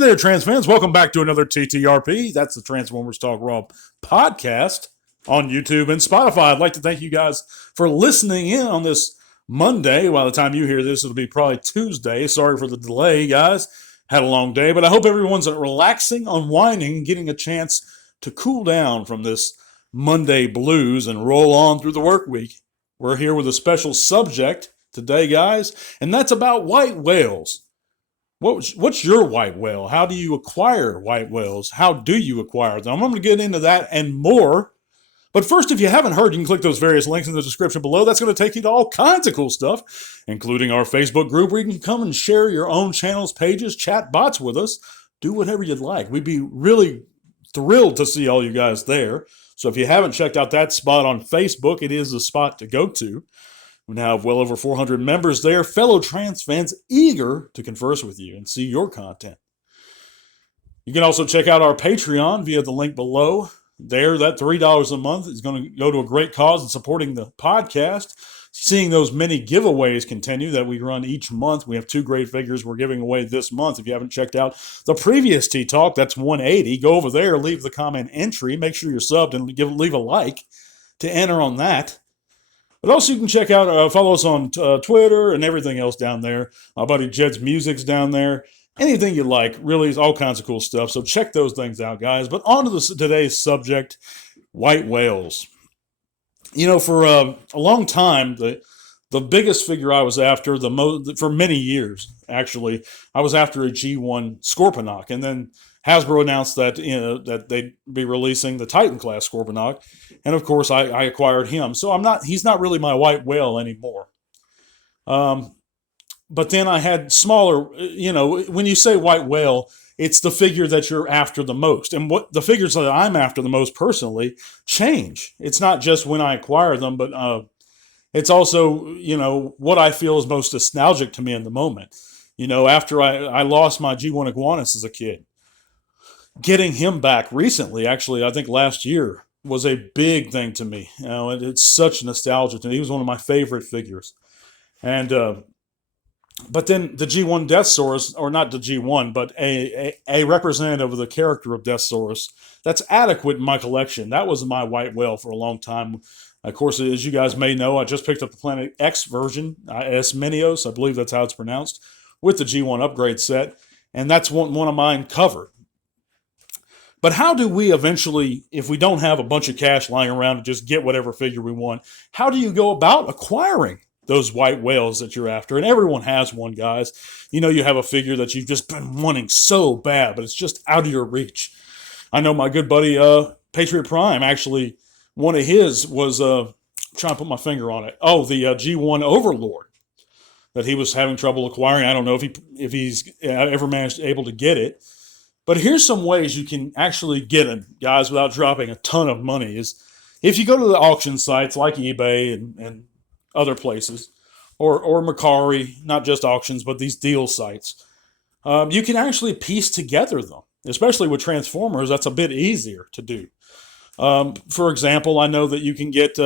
there, Trans fans. Welcome back to another TTRP. That's the Transformers Talk Raw podcast on YouTube and Spotify. I'd like to thank you guys for listening in on this Monday. By the time you hear this, it'll be probably Tuesday. Sorry for the delay, guys. Had a long day, but I hope everyone's relaxing, unwinding, getting a chance to cool down from this Monday blues and roll on through the work week. We're here with a special subject today, guys, and that's about white whales. What's your white whale? How do you acquire white whales? How do you acquire them? I'm going to get into that and more. But first, if you haven't heard, you can click those various links in the description below. That's going to take you to all kinds of cool stuff, including our Facebook group where you can come and share your own channels, pages, chat bots with us. Do whatever you'd like. We'd be really thrilled to see all you guys there. So if you haven't checked out that spot on Facebook, it is the spot to go to. We now have well over 400 members there, fellow trans fans eager to converse with you and see your content. You can also check out our Patreon via the link below. There, that $3 a month is going to go to a great cause in supporting the podcast. Seeing those many giveaways continue that we run each month. We have 2 great figures we're giving away this month. If you haven't checked out the previous T-Talk, that's 180. Go over there, leave the comment entry. Make sure you're subbed and leave a like to enter on that. But also you can check out, follow us on Twitter and everything else down there. My buddy Jed's Music's down there. Anything you like, really, all kinds of cool stuff. So check those things out, guys. But on to today's subject, white whales. You know, for a long time, the biggest figure I was after, for many years, actually, I was after a G1 Scorponok. And then Hasbro announced that that they'd be releasing the Titan class Scorponok, and of course I acquired him. So he's not really my white whale anymore. But then I had smaller. When you say white whale, it's the figure that you're after the most, and what the figures that I'm after the most personally change. It's not just when I acquire them, but it's also what I feel is most nostalgic to me in the moment. After I lost my G1 Iguanus as a kid. Getting him back recently, actually, I think last year, was a big thing to me. It's such nostalgia to me. He was one of my favorite figures. And but then the G1 Deathsaurus, or not the G1, but a representative of the character of Deathsaurus, that's adequate in my collection. That was my white whale for a long time. Of course, as you guys may know, I just picked up the Planet X version, S-Minios, I believe that's how it's pronounced, with the G1 upgrade set. And that's one of mine covered. But how do we eventually, if we don't have a bunch of cash lying around to just get whatever figure we want, how do you go about acquiring those white whales that you're after? And everyone has one, guys. You have a figure that you've just been wanting so bad, but it's just out of your reach. I know my good buddy Patriot Prime, actually, one of his was, trying to put my finger on it. Oh, the G1 Overlord that he was having trouble acquiring. I don't know if he's ever able to get it. But here's some ways you can actually get them, guys, without dropping a ton of money. Is if you go to the auction sites like eBay and other places, or Mercari, not just auctions, but these deal sites, you can actually piece together them. Especially with Transformers, that's a bit easier to do. For example, I know that you can get,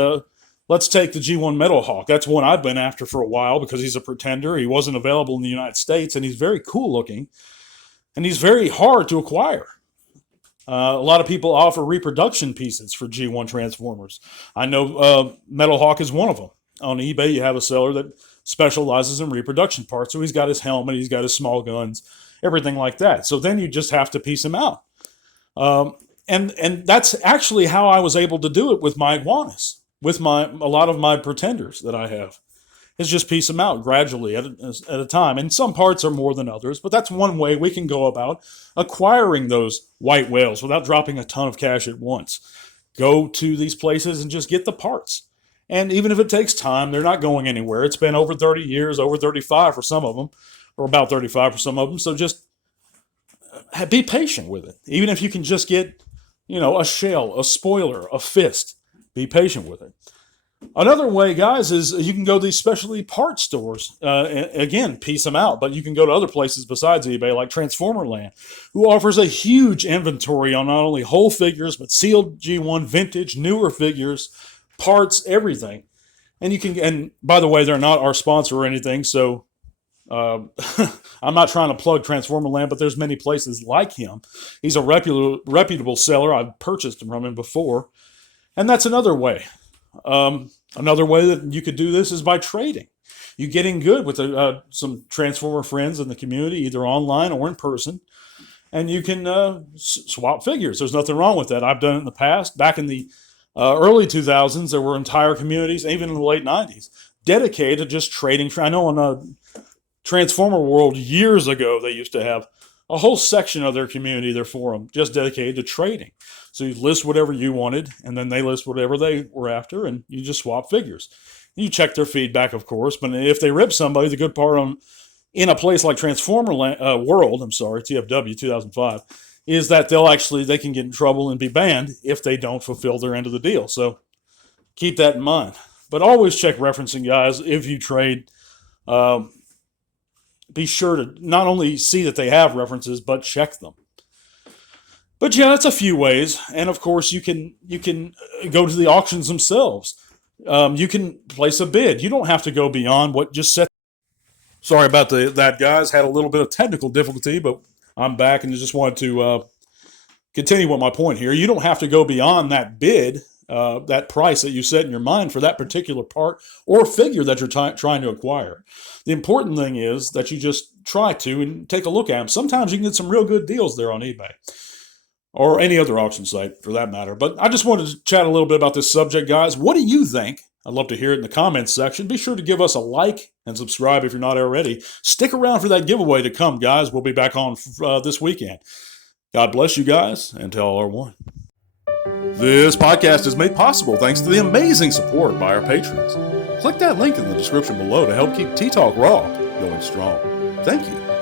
let's take the G1 Metal Hawk. That's one I've been after for a while because he's a pretender. He wasn't available in the United States, and he's very cool looking. And he's very hard to acquire. A lot of people offer reproduction pieces for G1 Transformers. I know Metal Hawk is one of them. On eBay, you have a seller that specializes in reproduction parts. So he's got his helmet, he's got his small guns, everything like that. So then you just have to piece him out. And that's actually how I was able to do it with my Iguanus, with a lot of my pretenders that I have. Is just piece them out gradually at a time. And some parts are more than others, but that's one way we can go about acquiring those white whales without dropping a ton of cash at once. Go to these places and just get the parts. And even if it takes time, they're not going anywhere. It's been over 30 years, over 35 for some of them, or about 35 for some of them. So just be patient with it. Even if you can just get, a shell, a spoiler, a fist, be patient with it. Another way, guys, is you can go to these specialty parts stores. Again, piece them out, but you can go to other places besides eBay, like Transformerland, who offers a huge inventory on not only whole figures, but sealed G1 vintage, newer figures, parts, everything. And by the way, they're not our sponsor or anything, so I'm not trying to plug Transformer Land, but there's many places like him. He's a reputable seller. I've purchased from him before. And that's another way. Another way that you could do this is by trading. You getting good with some Transformer friends in the community, either online or in person, and you can swap figures. There's nothing wrong with that. I've done it in the past. Back in the early 2000s, there were entire communities, even in the late 90s, dedicated to just trading. I know in Transformer World years ago, they used to have a whole section of their community, their forum, just dedicated to trading. So you list whatever you wanted, and then they list whatever they were after, and you just swap figures. You check their feedback, of course, but if they rip somebody, the good part in a place like Transformer World, TFW 2005, is that they can get in trouble and be banned if they don't fulfill their end of the deal. So keep that in mind. But always check referencing, guys. If you trade, be sure to not only see that they have references, but check them. But yeah, that's a few ways. And of course, you can go to the auctions themselves. You can place a bid. You don't have to go beyond what just set. Sorry about that, guys. Had a little bit of technical difficulty, but I'm back and just wanted to continue with my point here. You don't have to go beyond that bid, that price that you set in your mind for that particular part or figure that you're trying to acquire. The important thing is that you just try to and take a look at them. Sometimes you can get some real good deals there on eBay or any other auction site for that matter. But I just wanted to chat a little bit about this subject, guys. What do you think? I'd love to hear it in the comments section. Be sure to give us a like and subscribe if you're not already. Stick around for that giveaway to come, guys. We'll be back on this weekend. God bless you guys, and tell R1. This podcast is made possible thanks to the amazing support by our patrons. Click that link in the description below to help keep Tea Talk Raw going strong. Thank you.